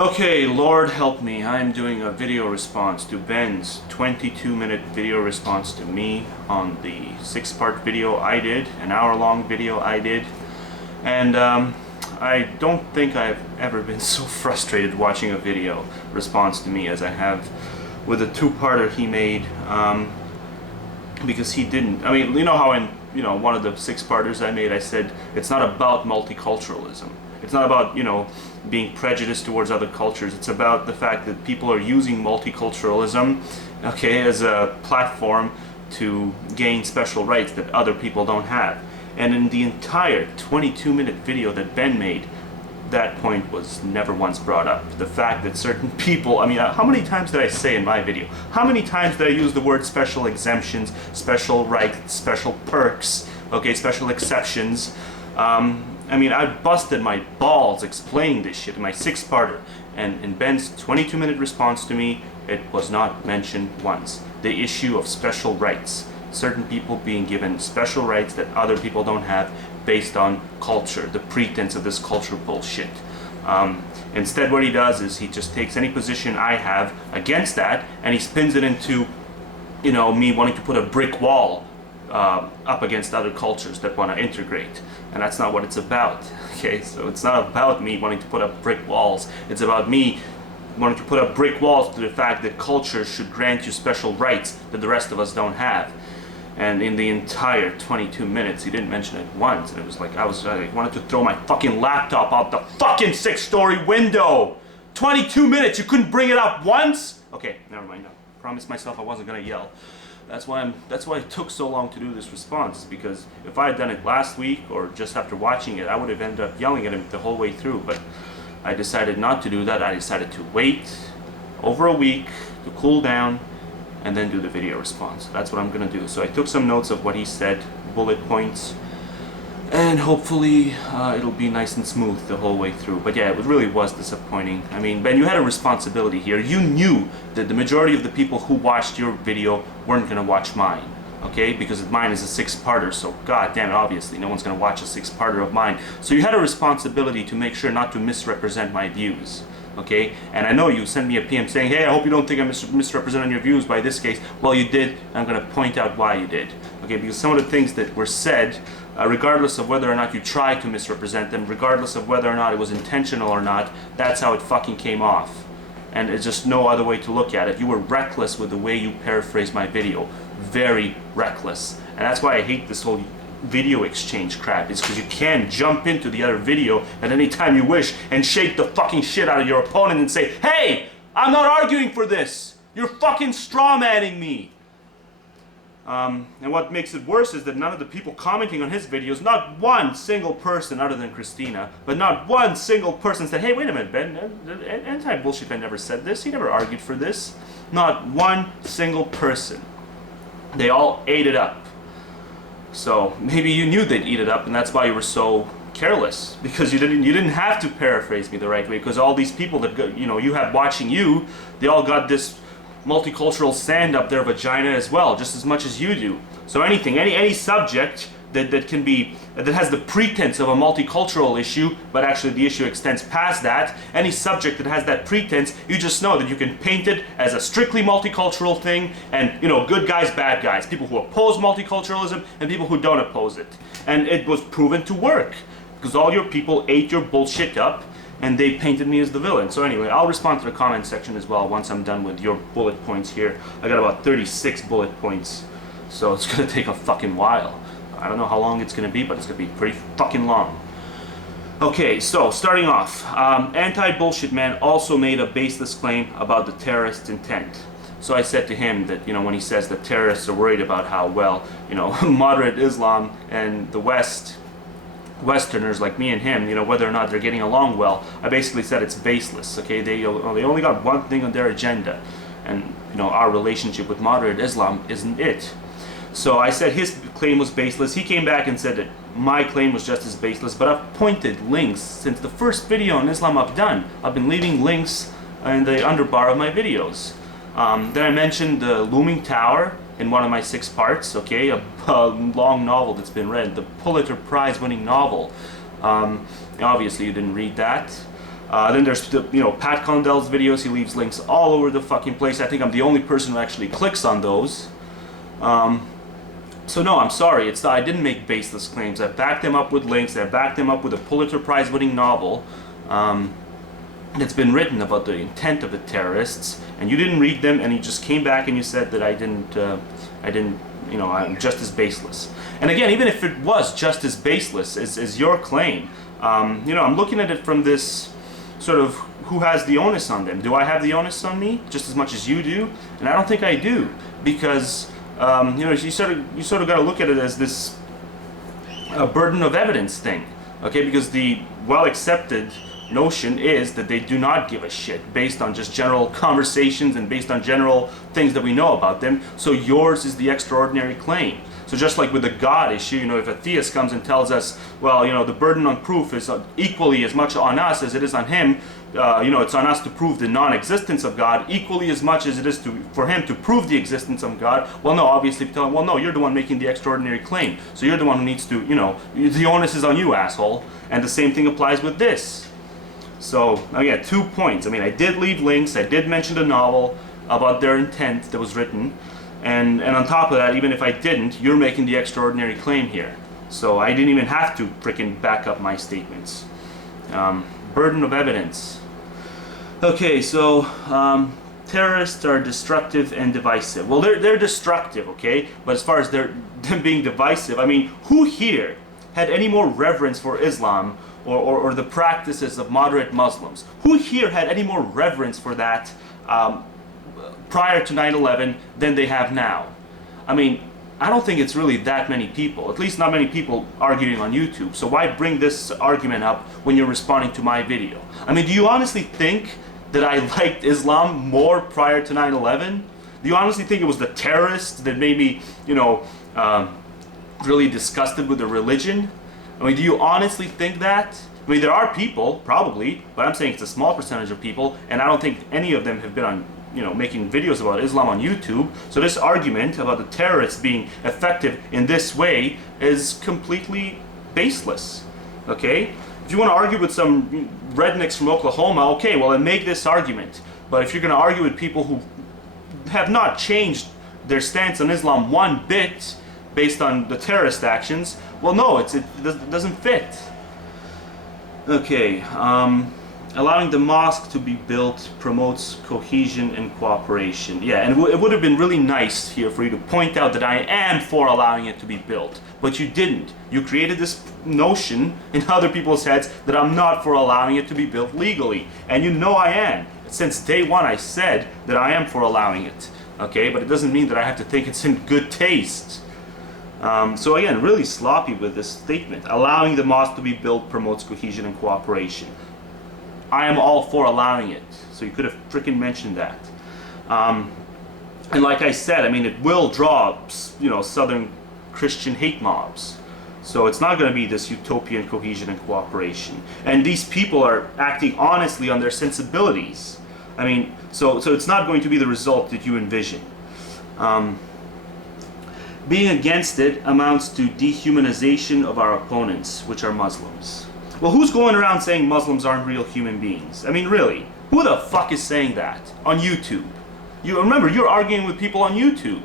Okay, Lord help me. I'm doing a video response to Ben's 22-minute video response to me on the 6-part video I did, an hour-long video I did. And I don't think I've ever been so frustrated watching a video response to me as I have with a 2-parter he made, because he didn't. I mean, you know how in one of the 6-parters I made, I said it's not about multiculturalism. It's not about, being prejudiced towards other cultures. It's about the fact that people are using multiculturalism, okay, as a platform to gain special rights that other people don't have. And in the entire 22-minute video that Ben made, that point was never once brought up. The fact that certain people, how many times did I say in my video? How many times did I use the word special exemptions, special rights, special perks, okay, special exceptions? I busted my balls explaining this shit in my 6-parter, and in Ben's 22-minute response to me, it was not mentioned once. The issue of special rights. Certain people being given special rights that other people don't have based on culture, the pretense of this culture bullshit. Instead, what he does is he just takes any position I have against that, and he spins it into, me wanting to put a brick wall up against other cultures that want to integrate, and that's not what it's about. Okay, so it's not about me wanting to put up brick walls. It's about me wanting to put up brick walls to the fact that culture should grant you special rights that the rest of us don't have. And in the entire 22 minutes, he didn't mention it once, and it was like I wanted to throw my fucking laptop out the fucking 6-story window. 22 minutes, you couldn't bring it up once? Okay, never mind. I promised myself I wasn't gonna yell. That's why it took so long to do this response, because if I had done it last week or just after watching it, I would have ended up yelling at him the whole way through. But I decided not to do that. I decided to wait over a week to cool down and then do the video response. That's what I'm gonna do. So I took some notes of what he said, bullet points, and hopefully it'll be nice and smooth the whole way through. But yeah, it really was disappointing. I mean, Ben, you had a responsibility here. You knew that the majority of the people who watched your video weren't gonna watch mine, okay? Because mine is a 6-parter, so god damn it, obviously no one's gonna watch a 6-parter of mine. So you had a responsibility to make sure not to misrepresent my views, okay? And I know you sent me a PM saying, hey, I hope you don't think I'm misrepresenting your views by this case. Well, you did, and I'm gonna point out why you did, okay? Because some of the things that were said, regardless of whether or not you tried to misrepresent them, regardless of whether or not it was intentional or not, that's how it fucking came off. And it's just no other way to look at it. You were reckless with the way you paraphrased my video. Very reckless. And that's why I hate this whole video exchange crap. It's because you can jump into the other video at any time you wish and shake the fucking shit out of your opponent and say, hey, I'm not arguing for this. You're fucking straw-manning me. And what makes it worse is that none of the people commenting on his videos, not one single person other than Christina, but not one single person said, hey, wait a minute, Ben, AntiBSMan never said this, he never argued for this. Not one single person. They all ate it up. So maybe you knew they'd eat it up, and that's why you were so careless, because you didn't have to paraphrase me the right way, because all these people that you had watching you, they all got this multicultural sand up their vagina as well, just as much as you do. So any subject that has the pretense of a multicultural issue, but actually the issue extends past that, any subject that has that pretense, you just know that you can paint it as a strictly multicultural thing, and good guys, bad guys, people who oppose multiculturalism and people who don't oppose it. And it was proven to work, because all your people ate your bullshit up, and they painted me as the villain. So anyway, I'll respond to the comment section as well once I'm done with your bullet points here. I got about 36 bullet points, so it's gonna take a fucking while. I don't know how long it's gonna be, but it's gonna be pretty fucking long. Okay, so starting off, AntiBSMan also made a baseless claim about the terrorist intent. So I said to him that, when he says that terrorists are worried about how, well, moderate Islam and the Westerners like me and him, whether or not they're getting along well, I basically said it's baseless, okay? They only got one thing on their agenda, and our relationship with moderate Islam isn't it. So I said his claim was baseless. He came back and said that my claim was just as baseless, but I've pointed links since the first video on Islam I've done. I've been leaving links in the underbar of my videos. Then I mentioned the Looming Tower in one of my 6 parts, okay, a long novel that's been read, the Pulitzer Prize winning novel. Obviously you didn't read that. Then there's the, Pat Condell's videos. He leaves links all over the fucking place. I think I'm the only person who actually clicks on those. So no, I'm sorry. I didn't make baseless claims. I backed them up with links. I backed them up with a Pulitzer Prize-winning novel that's been written about the intent of the terrorists. And you didn't read them, and you just came back and you said that I didn't. I'm just as baseless. And again, even if it was just as baseless as your claim, I'm looking at it from this sort of who has the onus on them. Do I have the onus on me just as much as you do? And I don't think I do, because you sort of got to look at it as this burden of evidence thing, okay? Because the well-accepted notion is that they do not give a shit based on just general conversations and based on general things that we know about them. So yours is the extraordinary claim. So just like with the God issue, if a theist comes and tells us, well, the burden on proof is equally as much on us as it is on him, it's on us to prove the non-existence of God equally as much as it is for him to prove the existence of God. Well, no, obviously, we tell him, well, no, you're the one making the extraordinary claim. So you're the one who needs to, the onus is on you, asshole. And the same thing applies with this. So, again, 2 points. I mean, I did leave links. I did mention the novel about their intent that was written. And on top of that, even if I didn't, you're making the extraordinary claim here. So I didn't even have to freaking back up my statements. Burden of evidence. Okay, so terrorists are destructive and divisive. Well, they're destructive, okay? But as far as them being divisive, I mean, who here had any more reverence for Islam or the practices of moderate Muslims? Who here had any more reverence for that prior to 9/11 than they have now? I mean, I don't think it's really that many people, at least not many people arguing on YouTube. So why bring this argument up when you're responding to my video? I mean, do you honestly think that I liked Islam more prior to 9/11? Do you honestly think it was the terrorists that made me, really disgusted with the religion? I mean, do you honestly think that? I mean, there are people, probably, but I'm saying it's a small percentage of people, and I don't think any of them have been on, making videos about Islam on YouTube. So this argument about the terrorists being effective in this way is completely baseless, okay? If you want to argue with some rednecks from Oklahoma, okay, well, then make this argument. But if you're going to argue with people who have not changed their stance on Islam one bit based on the terrorist actions, well, no, it doesn't fit. Okay, allowing the mosque to be built promotes cohesion and cooperation. Yeah, and it would have been really nice here for you to point out that I am for allowing it to be built, but you didn't. You created this notion in other people's heads that I'm not for allowing it to be built legally, and you know I am. Since day one I said that I am for allowing it, okay, but it doesn't mean that I have to think it's in good taste. So again, really sloppy with this statement. Allowing the mosque to be built promotes cohesion and cooperation. I am all for allowing it. So you could have freaking mentioned that. And like I said, I mean, it will draw, Southern Christian hate mobs. So it's not going to be this utopian cohesion and cooperation. And these people are acting honestly on their sensibilities. I mean, so it's not going to be the result that you envision. Being against it amounts to dehumanization of our opponents, which are Muslims. Well, who's going around saying Muslims aren't real human beings? I mean, really, who the fuck is saying that on YouTube? You remember, you're arguing with people on YouTube.